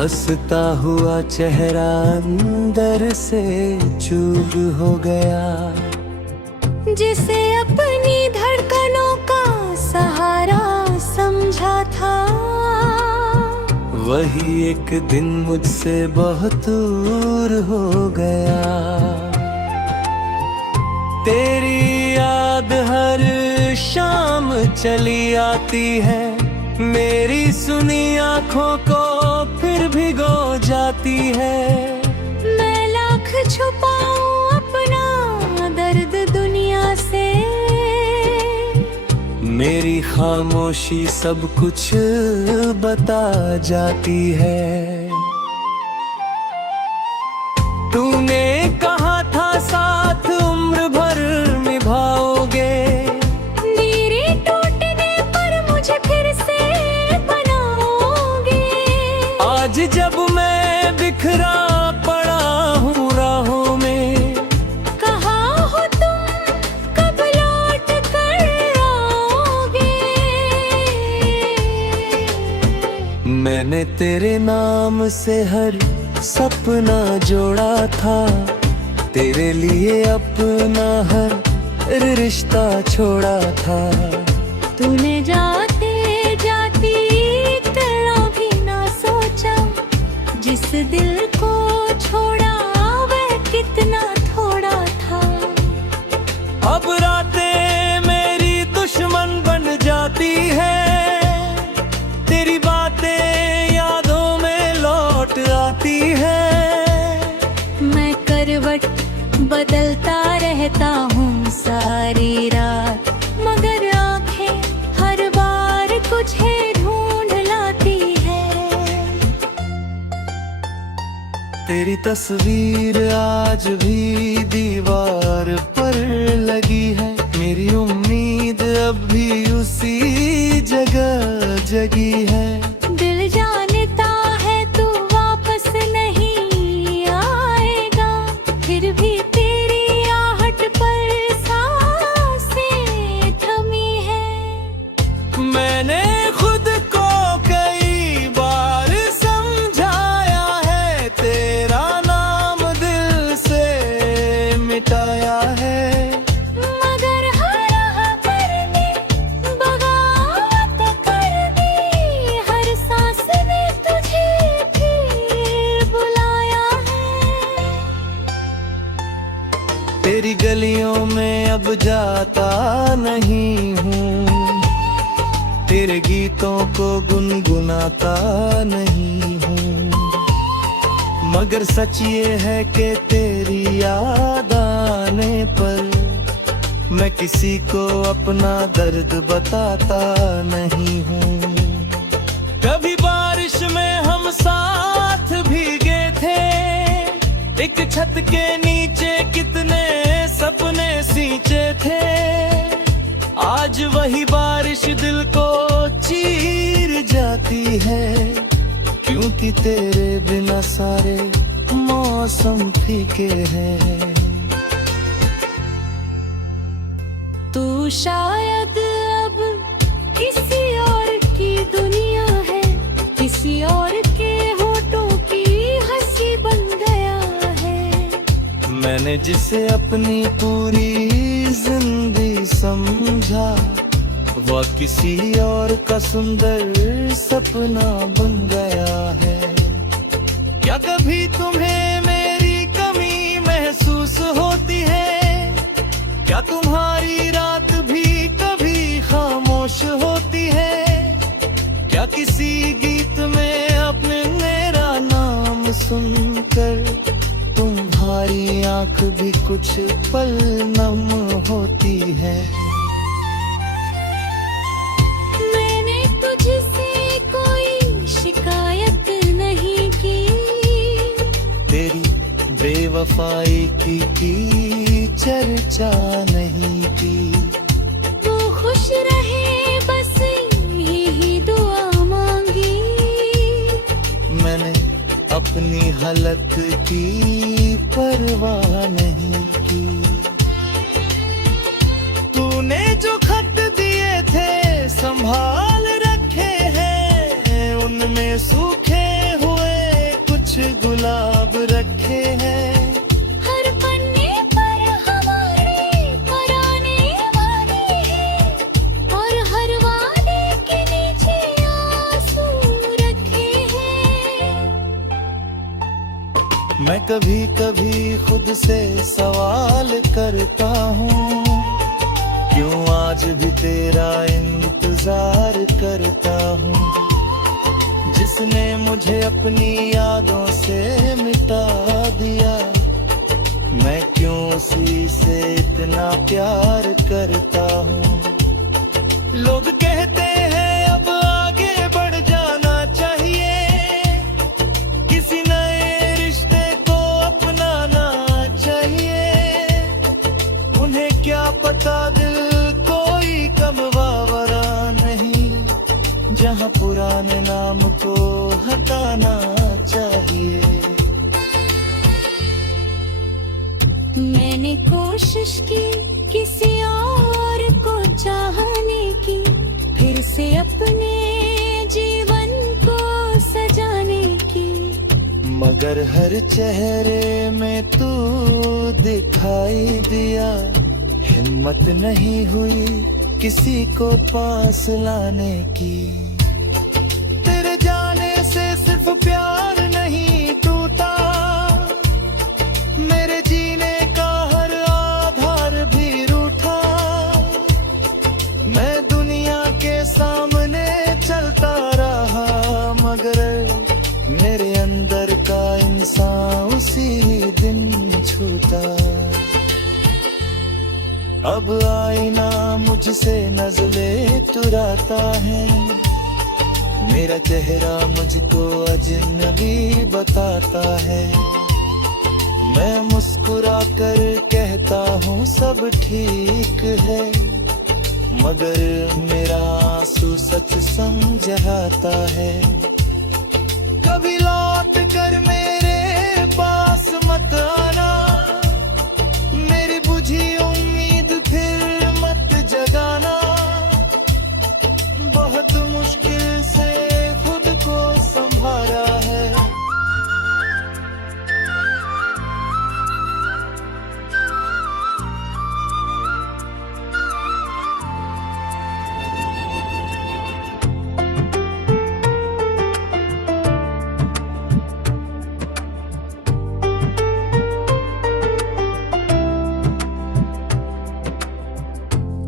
हंसता हुआ चेहरा अंदर से चूर हो गया। जिसे अपनी धड़कनों का सहारा समझा था, वही एक दिन मुझसे बहुत दूर हो गया। तेरी याद हर शाम चली आती है, मेरी सुनी आंखों को फिर भिगो जाती है। मैं लाख छुपाऊं अपना दर्द दुनिया से, मेरी खामोशी सब कुछ बता जाती है। तूने कहा था साथ उम्र भर निभाओगे, मेरे टूटने पर मुझे फिर से बनाओगे। आज जब मैं बिखरा पड़ा हूँ राहों में, कहाँ हो तुम, कब लौट कर आओगे। मैंने तेरे नाम से हर सपना जोड़ा था, तेरे लिए अपना हर रिश्ता छोड़ा था। तूने जाते जाती इतना भी ना सोचा, जिस दिल को छोड़ा वह कितना थोड़ा था। अब रातें मेरी दुश्मन बन जाती है, तेरी बातें यादों में लौट आती है। मैं करवट बदलता रहता हूँ सारी रात, मगर आंखें हर बार कुछ है ढूंढ लाती है। तेरी तस्वीर आज भी दीवार पर लगी है, मेरी उम्मीद अब भी उसी जगह जगी है। दिल जानता है तू वापस नहीं आएगा, फिर भी तेरी आहट पर सांसें थमी है। मैंने खुद को कई बार समझाया है, तेरा नाम दिल से मिटाया है। मगर हर पर ने बगावत कर दी, हर सांस ने तुझे फिर बुलाया है। तेरी गलियों में अब जाता नहीं हूँ, तेरे गीतों को गुनगुनाता नहीं हूँ, मगर सच ये है कि तेरी याद आने पर मैं किसी को अपना दर्द बताता नहीं हूँ। कभी बारिश में हम साथ भीगे थे, एक छत के नीचे कितने सपने सींचे थे। आज वही बारिश दिल को चीर जाती है, क्योंकि तेरे बिना सारे मौसम फीके हैं। तू शायद अब किसी और की दुनिया है, किसी और के होठों की हंसी बन गया है। मैंने जिसे अपनी पूरी जिंदगी समझा, वह किसी और का सुंदर सपना बन गया है। क्या कभी तुम्हें मेरी कमी महसूस होती है? क्या तुम्हारी रात भी कभी खामोश होती है? क्या किसी गीत में अपने मेरा नाम सुनकर तुम्हारी आंख भी कुछ पल नम होती है? मैंने तुझसे कोई शिकायत नहीं की, तेरी बेवफाई की चर्चा नहीं की। वो खुश रहे बस यही दुआ मांगी। मैंने अपनी हालत की परवाह नहीं की। तूने जो खत दिए थे संभाल रखे हैं, उनमें सूखे हुए मैं कभी कभी खुद से सवाल करता हूँ, क्यों आज भी तेरा इंतजार करता हूँ। जिसने मुझे अपनी यादों से मिटा दिया, मैं क्यों उसी से इतना प्यार करता हूँ। लोग कहते हैं अब आगे बढ़ जाना चाहिए, किसी नए रिश्ते को अपनाना चाहिए। उन्हें क्या पता दिल कोई कमवावरा नहीं, जहाँ पुराने नाम को हटाना चाहिए। मैंने कोशिश की किसी और को चाहने की, फिर से अपने जीवन को सजाने की, मगर हर चेहरे में तू दिखाई दिया। हिम्मत नहीं हुई किसी को पास लाने की। तेरे जाने से सिर्फ प्यार नहीं टूटा, मेरे जीने का हर आधार भी रूठा। मैं दुनिया के सामने चलता रहा, मगर मेरे अंदर का इंसान उसी दिन छूटा। अब आईना मुझसे नज़रें चुराता है, मेरा चेहरा मुझको अजनबी बताता है। मैं मुस्कुरा कर कहता हूँ सब ठीक है, मगर मेरा आंसू सच समझाता है। कभी लौट कर मेरे पास मत आना, मेरी बुझी उम्मीद फिर मत जगाना। बहुत मुश्किल से खुद को संभाला है।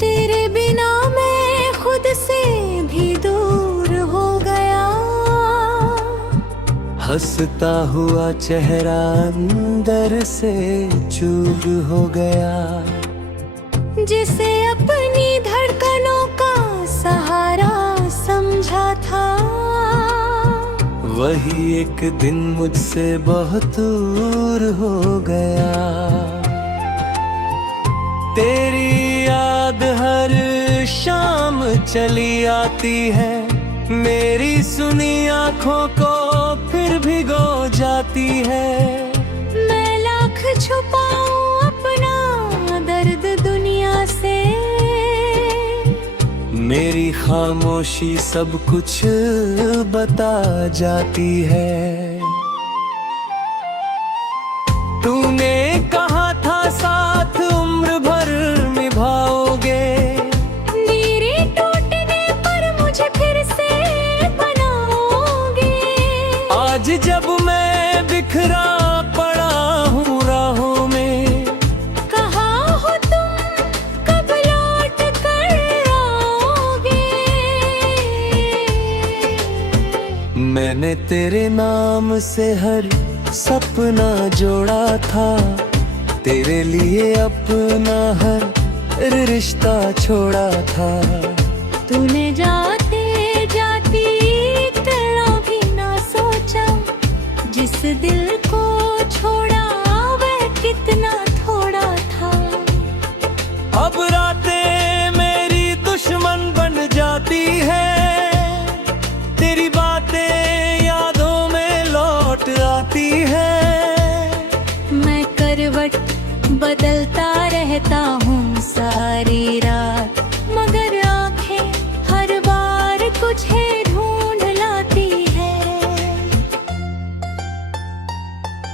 तेरे बिना मैं खुद से भी दूर हो गया। हंसता हुआ चेहरा अंदर से चूर हो गया। जिसे अपनी धड़कनों का सहारा समझा था, वही एक दिन मुझसे बहुत दूर हो गया। तेरी याद हर शाम चली आती है, मेरी सुनी आंखों को फिर भिगो जाती है। मैं लाख छुपाऊं अपना दर्द दुनिया से, मेरी खामोशी सब कुछ बता जाती है। तूने कहा था साथ उम्र भर निभाओगे, मेरे टूटने पर मुझे फिर से बनाओगे। आज जब मैं बिखरा पड़ा हूँ राहों में, कहाँ हो तुम, कब लौट कर आओगे। मैंने तेरे नाम से हर सपना जोड़ा था, तेरे लिए अपना हर रिश्ता छोड़ा था। तूने जाते जाती इतना भी ना सोचा, जिस दिल को छोड़ा वह कितना थोड़ा था। अब रातें मेरी दुश्मन बन जाती है, तेरी बातें यादों में लौट आती है। मैं करवट बदलता रहता हूँ सारी रात, मगर आंखें हर बार कुछ है ढूंढ लाती है।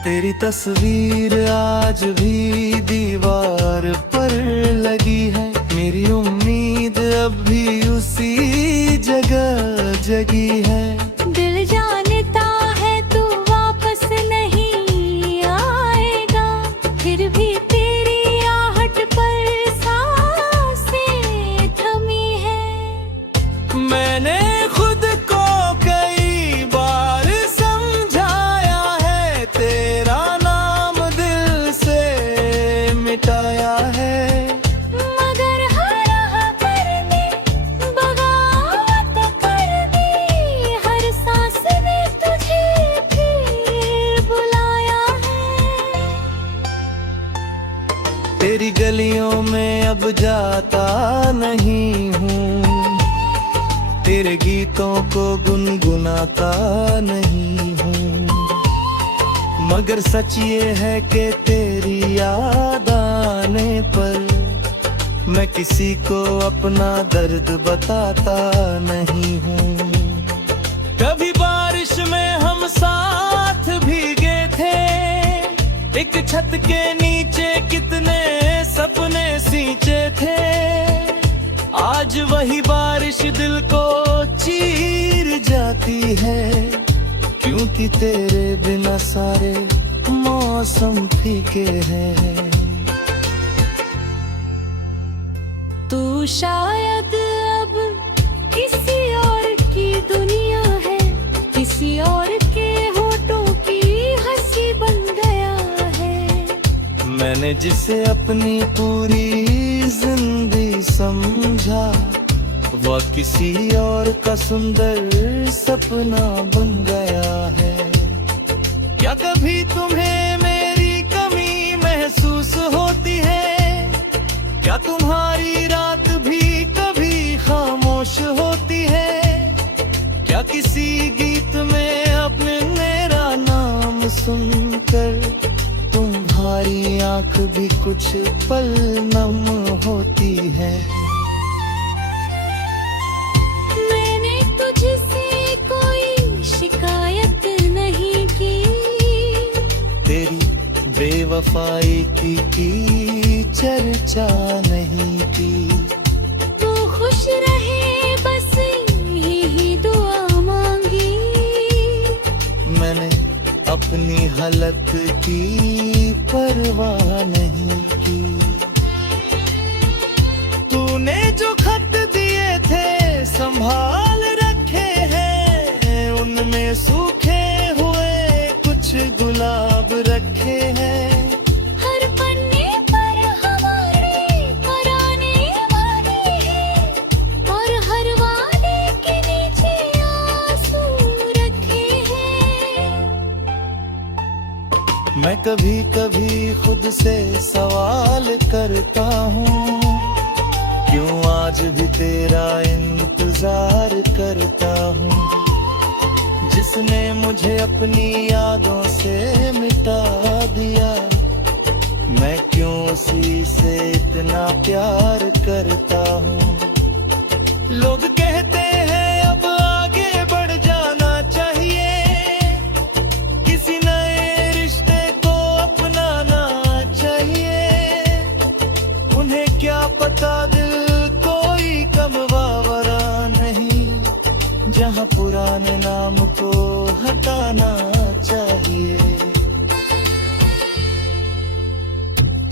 तेरी तस्वीर आज भी दीवार पर लगी है, मेरी उम्मीद अब भी उसी जगह जगी है। दिल जानता है तू वापस नहीं अब जाता नहीं हूँ, तेरे गीतों को गुनगुनाता नहीं हूँ। मगर सच ये है कि तेरी याद आने पर मैं किसी को अपना दर्द बताता नहीं हूँ। कभी बारिश में हम साथ भीगे थे, एक छत के नीचे कितने सपने सींचे थे। आज वही बारिश दिल को चीर जाती है, क्योंकि तेरे बिना सारे मौसम फीके हैं। तू शायद अब किसी और की दुनिया है, किसी और के होठों की हंसी बन गया है। मैंने जिसे अपनी पूरी जिंदगी समझा, वह किसी और का सुंदर सपना बन गया है। क्या कभी तुम्हें मेरी कमी महसूस होती है? क्या तुम्हारी रात भी कभी खामोश होती है? क्या किसी गीत में अपने मेरा नाम सुनकर तुम्हारी आंख भी कुछ पल नम होती है? मैंने तुझसे कोई शिकायत नहीं की, तेरी बेवफाई की चर्चा नहीं की। तू खुश रहे बस यही दुआ मांगी। मैंने अपनी हालत की परवाह नहीं की। तूने जो खत दिए थे संभाल रखे हैं, उनमें सूखे हुए कुछ गुलाब रखे हैं। हर पन्ने पर हमारे पुराने वादे हैं, और हर वादे के नीचे आंसू रखे हैं। मैं कभी कभी खुद से सवाल करता हूँ, क्यों आज भी तेरा इंतजार करता हूँ। जिसने मुझे अपनी यादों से मिटा दिया, मैं क्यों उसी से इतना प्यार करता हूँ। लोग कहते हैं अब आगे बढ़ जाना चाहिए, किसी नए रिश्ते को अपनाना चाहिए। उन्हें क्या पता दिल कोई कमवावरा नहीं, जहाँ पुराने नाम को हटाना चाहिए।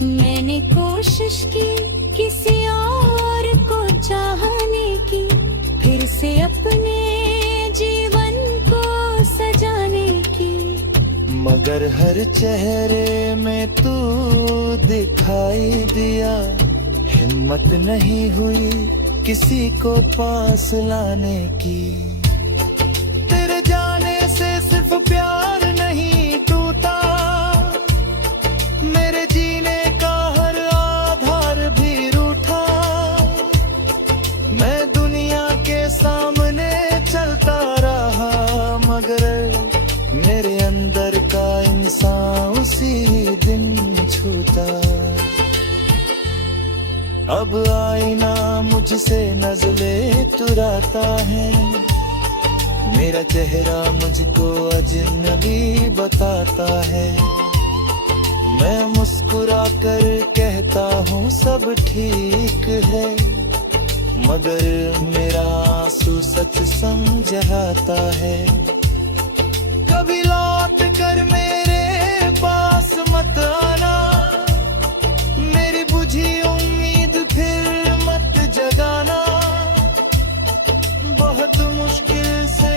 मैंने कोशिश की किसी और को चाहने की, फिर से अपने जीवन को सजाने की। मगर हर चेहरे में तू दिखाई दिया, हिम्मत नहीं हुई किसी को पास लाने की। तेरे जाने से सिर्फ प्यार नहीं टूटा, मेरे जीने का हर आधार भी रूठा। मैं दुनिया के सामने चलता रहा, मगर मेरे अंदर का इंसान उसी दिन छूटा। अब आईना मुझसे नज़रें चुराता है, मेरा चेहरा मुझको अजनबी बताता है। मैं मुस्कुरा कर कहता हूँ सब ठीक है, मगर मेरा आंसू सच समझाता है। कभी लौट कर मेरे पास मत आना, मेरी बुझी उम्मीद फिर मत जगाना। बहुत मुश्किल से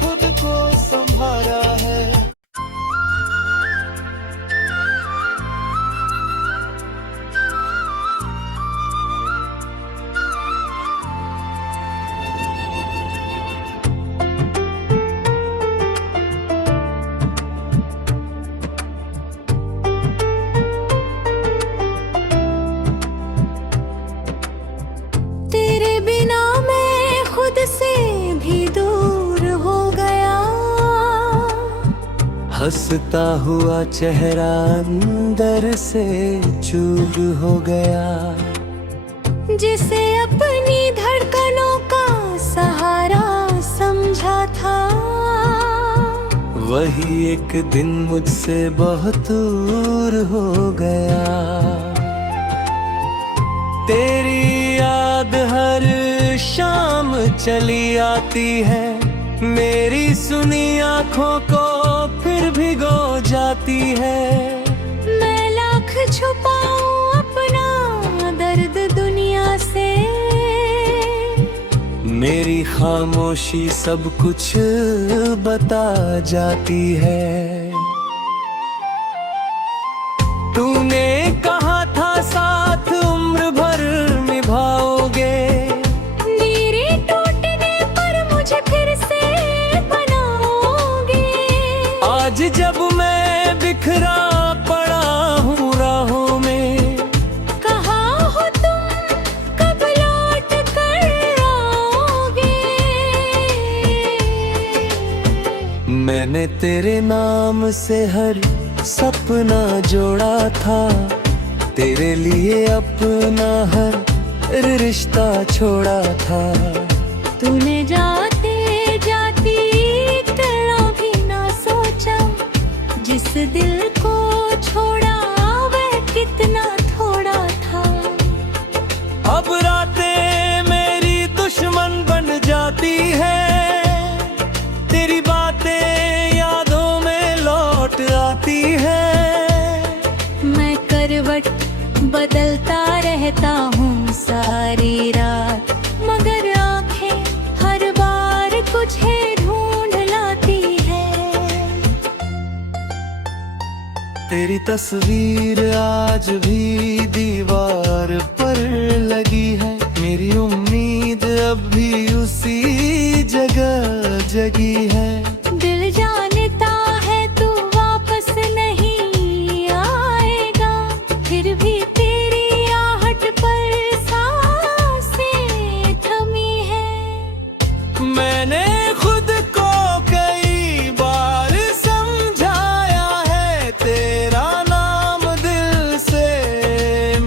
खुद को संभाला है। हंसता हुआ चेहरा अंदर से चूर हो गया। जिसे अपनी धड़कनों का सहारा समझा था, वही एक दिन मुझसे बहुत दूर हो गया। तेरी याद हर शाम चली आती है, मेरी सुनी आंखों को फिर भिगो जाती है। मैं लाख छुपाऊं अपना दर्द दुनिया से, मेरी खामोशी सब कुछ बता जाती है। तूने कहा था साथ उम्र भर निभाओगे, मेरे टूटने पर मुझे फिर से बनाओगे। आज जब मैं बिखरा पड़ा हूँ राहों में, कहा हो तुम कब लौट कर आओगे। मैंने तेरे नाम से हर सपना जोड़ा था, तेरे लिए अपना हर रिश्ता छोड़ा था। तूने जाते जाती इतना भी ना सोचा, जिस दिल को छोड़ा वह कितना थोड़ा था। अब रातें मेरी दुश्मन बन जाती है, तेरी बातें यादों में लौट आती है। मैं करवट बदलता रहता हूँ सारी रात, मगर आंखें हर बार कुछ है ढूंढ लाती है। तेरी तस्वीर आज भी दीवार पर लगी है, मेरी उम्मीद अब भी उसी जगह जगी है। दिल जानता है तू वापस नहीं आएगा, फिर भी तेरी आहट पर सांसें थमी है। मैंने खुद को कई बार समझाया है, तेरा नाम दिल से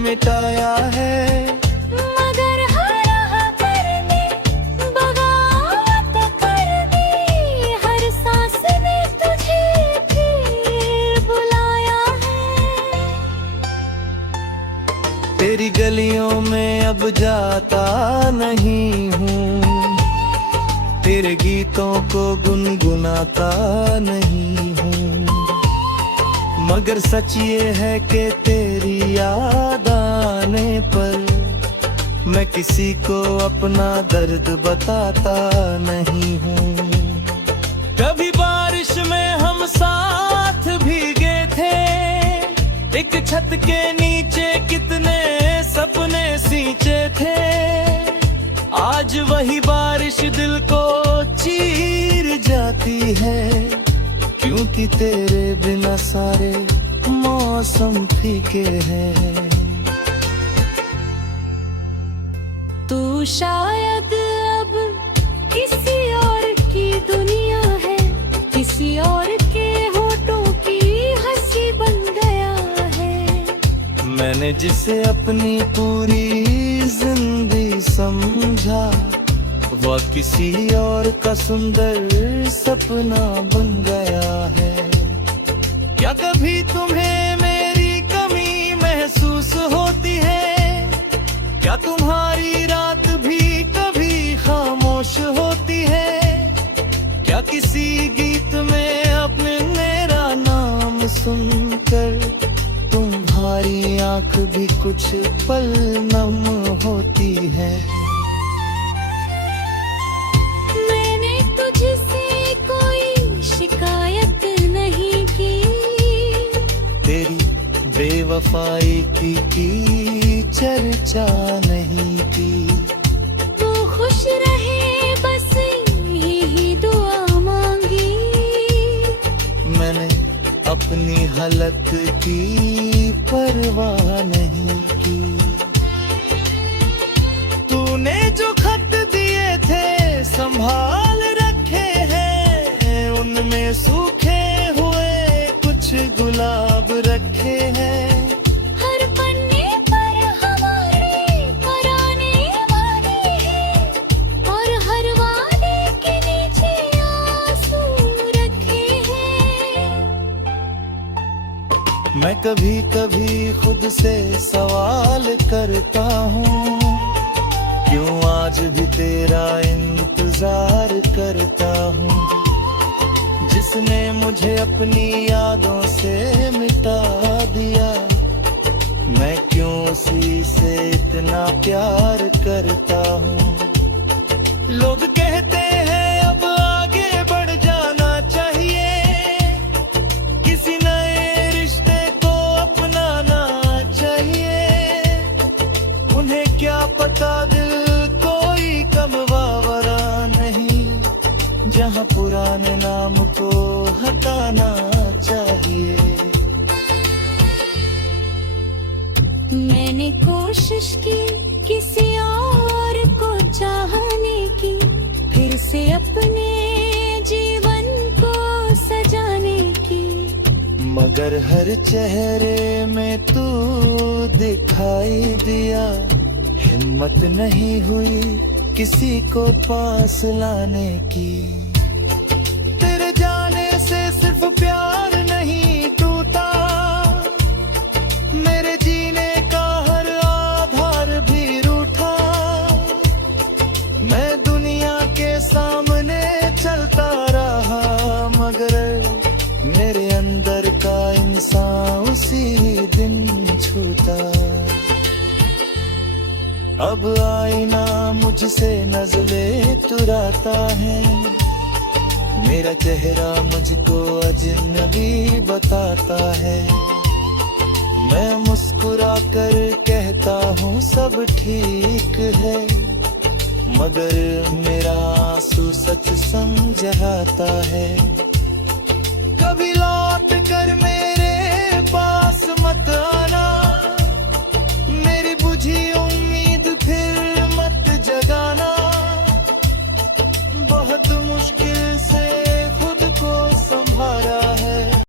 मिटाया है। मगर हर पर ने बगावत कर दी, हर सांस ने तुझे फिर बुलाया है। तेरी गलियों में अब जाता नहीं हूँ, तेरे गीतों को गुनगुनाता नहीं हूँ, मगर सच ये है कि तेरी याद आने पर मैं किसी को अपना दर्द बताता नहीं हूँ। कभी बारिश में हम साथ भीगे थे, एक छत के नीचे कितने सपने सींचे थे। आज वही बारिश दिल को चीर जाती है, क्योंकि तेरे बिना सारे मौसम फीके हैं। तू शायद अब किसी और की दुनिया है, किसी और के होठों की हंसी बन गया है। मैंने जिसे अपनी पूरी जिंदगी समझा, वह किसी और का सुंदर सपना बन गया है। क्या कभी तुम्हें मेरी कमी महसूस होती है? क्या तुम्हारी रात भी कभी खामोश होती है? क्या किसी गीत में अपने मेरा नाम सुनकर तुम्हारी आंख भी कुछ पल नम होती है? मैंने तुझसे कोई शिकायत नहीं की, तेरी बेवफाई की चर्चा नहीं की। वो खुश रहे बस यही दुआ मांगी। मैंने अपनी हालत की परवाह नहीं की। तूने जो खत दिए थे संभाल रखे हैं, उनमें सूखे हुए कुछ गुलाब रखे हैं। हर पन्ने पर हमारे तराने वाले हैं और हर वादे के नीचे आंसू रखे हैं। मैं कभी कभी खुद से सवाल करता हूँ, क्यों आज भी तेरा इंतजार करता हूँ। जिसने मुझे अपनी यादों से मिटा दिया, मैं क्यों उसी से इतना प्यार करता हूँ। लोग कहते हैं अब आगे बढ़ जाना चाहिए, किसी नए रिश्ते को अपनाना चाहिए। उन्हें क्या पता दिल कोई कम बावरा नहीं, जहाँ पुराने नाम को हटाना चाहिए। मैंने कोशिश की किसी और को चाहने की, फिर से अपने जीवन को सजाने की। मगर हर चेहरे में तू दिखाई दिया, हिम्मत नहीं हुई किसी को पास लाने की। तेरे जाने से सिर्फ प्यार नहीं टूटा, मेरे जीने का हर आधार भी रूठा। मैं दुनिया के सामने चलता रहा, मगर मेरे अंदर का इंसान उसी दिन छूटा। अब आईना मुझसे नज़रें चुराता है, मेरा चेहरा मुझको अजनबी बताता है। मैं मुस्कुरा कर कहता हूँ सब ठीक है, मगर मेरा आंसू सच समझाता है।